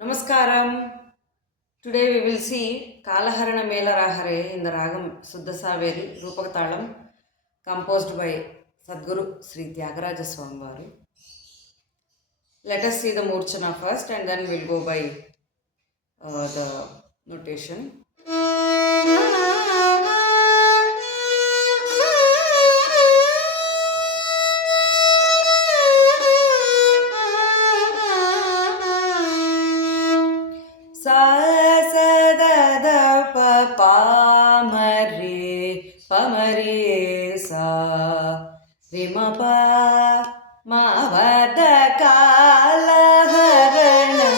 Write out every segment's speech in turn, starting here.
Namaskaram. Today we will see Kalaharana Melarahare in the Ragam Suddha Saveri Rupakatalam composed by Sadguru Sri Tyagaraja Swamivaru. Let us see the Murchana first and then we'll go by the notation. Sa sa da da pa pa ma re pa ma re sa re ma pa ma va da ka la harana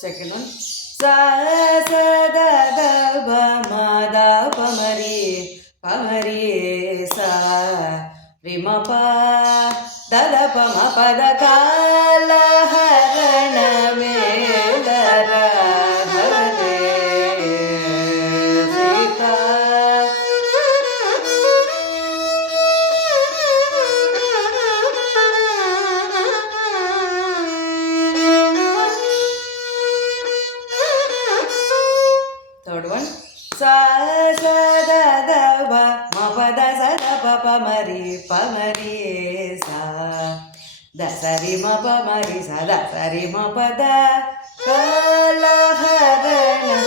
second one sa sa da da ba ma da pa ma re sa re ma pa da da pa ma pa da ka la harana me la ra hare sita third one sa sa da da ba ma pa da sa da pa ma re sa da sa re ma pa ma re sa da sa re ma pa da ka la harana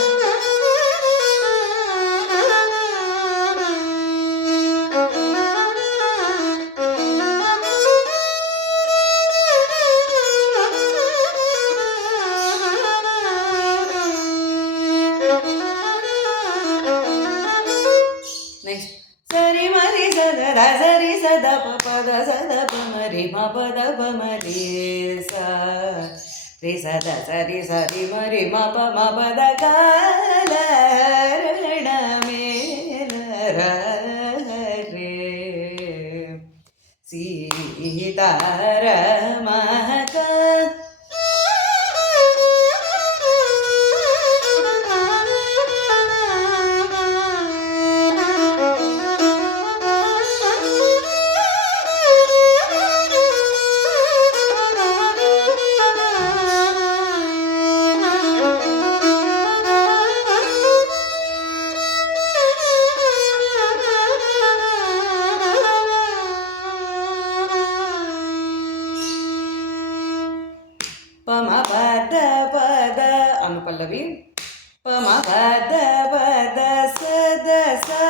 next sari mari sada da sari sada pa pa da sada pa mari ma pa da pa mari sa re sada sari sari mari ma pa da ka la rana me la ra re sita ra ma ka Pama pada pada Anupallavi Pama pada pada sada sa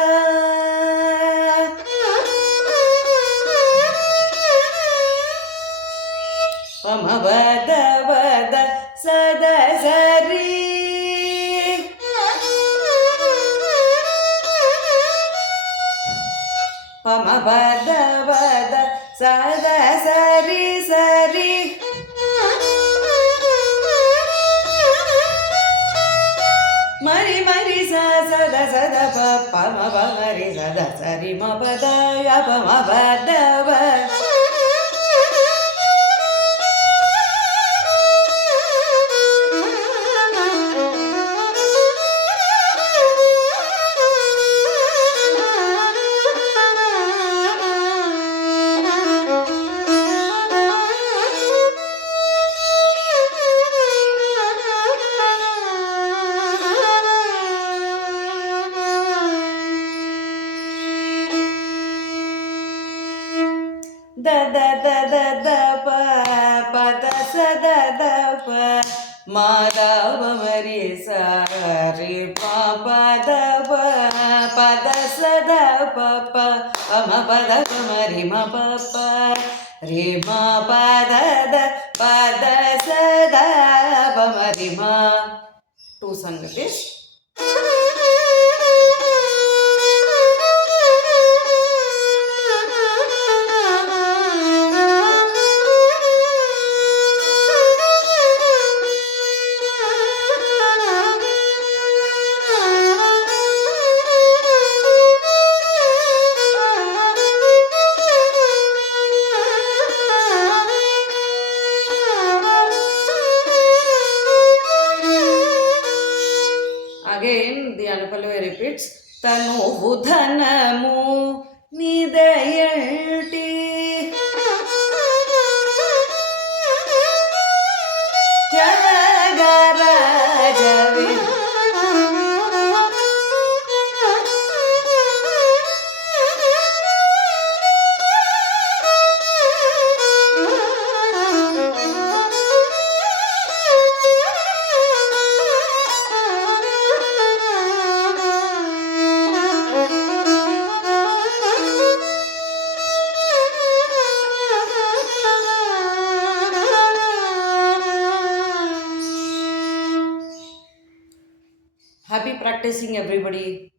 Pama pada pada sada sari Pama pada pada sada sari sari Mari mari sa sa da pa ma pa mari sa da sa ri ma pa da ya pa ma pa da pa da da da da da pa pa da sa da da pa ma da pa ma re sa re pa pa da pa da sa da pa pa ma pa da pa ma pa re ma pa da pa da sa da pa ma two sangatis తనువు ధనము నిదయంటి త్యాగరాజవి Happy practicing, everybody.